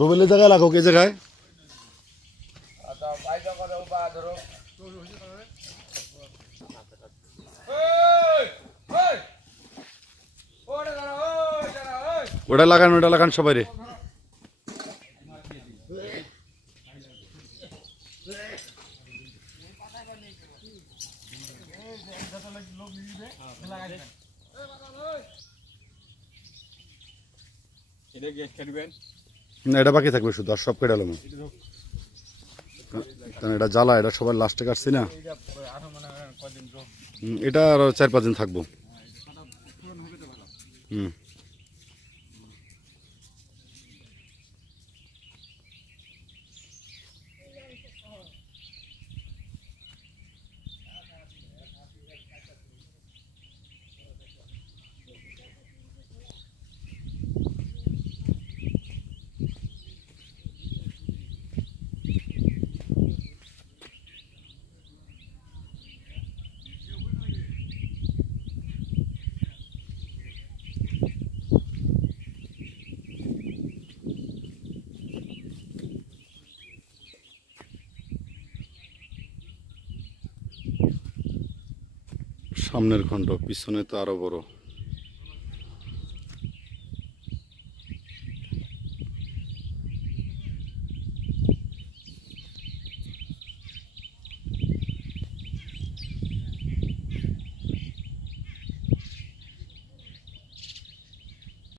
রুবেলের জায়গায় লাগো কে জায়গায় ওটা লাগান সবাই রে না এটা বাকি থাকবে শুধু আর সব কেটে এলাম কারণ এটা জ্বালা এটা সবার লাস্টে কাটছি না এটা আরো 4-5 দিন থাকবো সামনের খণ্ড পিছনে তো আরো বড়